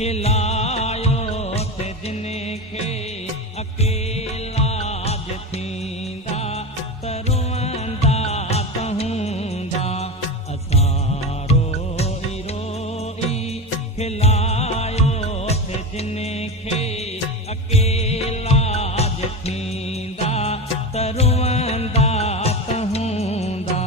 खिलायो थे जिनखे अकेला थींदा त रोअंदा त हूंदा असां रोई रोई खिलायो थे जिनखे अकेला थींदा त रोअंदा त हूंदा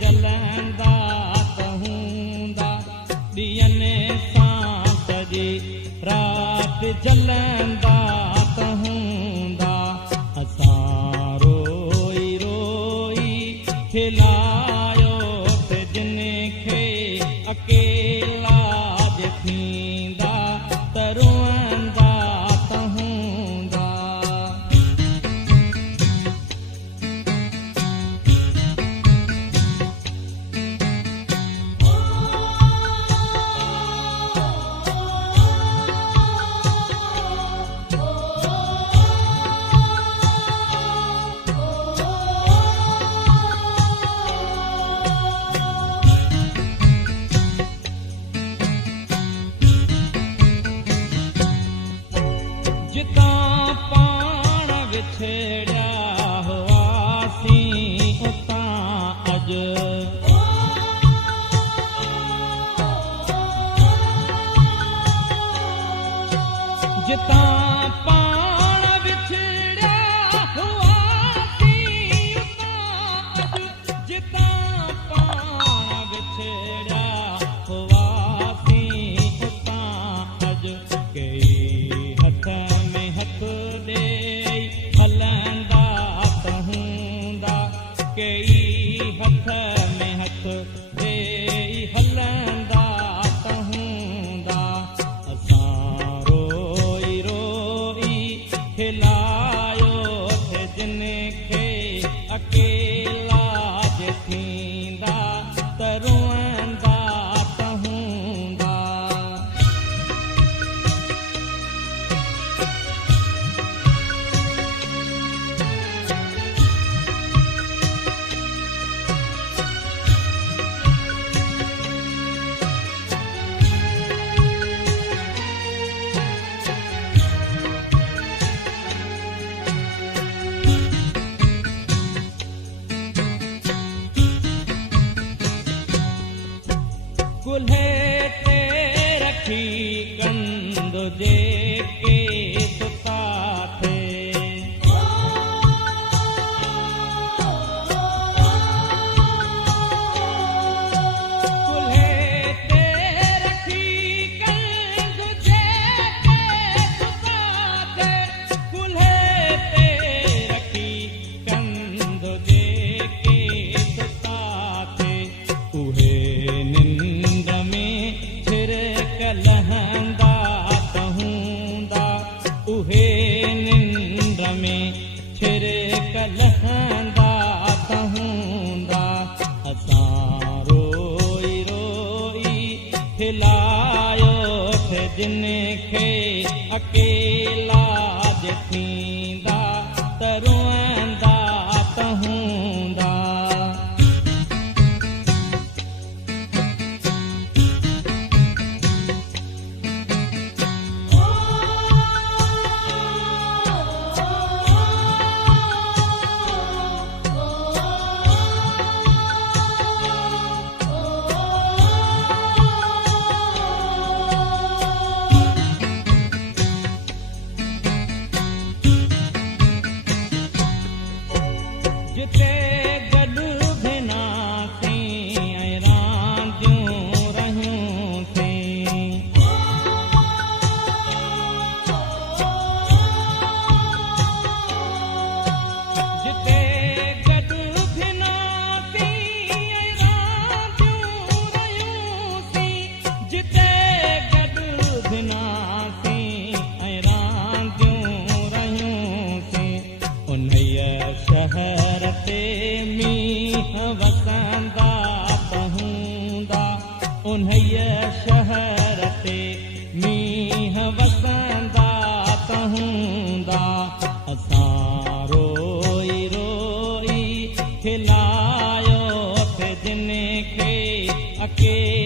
जलंदा त हूंदा ॾींहनि सां सॼी राति जलंदा त हूंदा असां रोई रोई खिलायो त जिनखे अकेला थींदा त रोअंदा त हूंदा जितां पाण विछड़िया हुआसीं उतां अॼु जितां पाण विछड़िया हुआसीं उतां अॼु जितां पाण विछड़िया हुआसीं उतां अॼु कई हथ में हथ ॾेई हलंदा त हूंदा कई हथ में हथ ॾेई हलंदा त हूंदा असां रोई रोई खिलायो थे जिनखे अकेला थींदा त रोअंदा त हूंदा कुल्हे ते रखी कंद जेके सुता थे कुल्हे ते रखी कंद जेके सुता थे कुल्हे ते रखी कंद जेके सुता थे उहे निंद में लहंदा त हूंदा उहे निंड में छिरक लहंदा त हूंदा असां रोई रोई खिलायो थे जिनखे अकेला थींदा त रोअंदा त हूंदा उन्हीअ शहर ते मींहं वसंदा त हूंदा। असां रोई रोई खिलायो थे जिन खे अकेले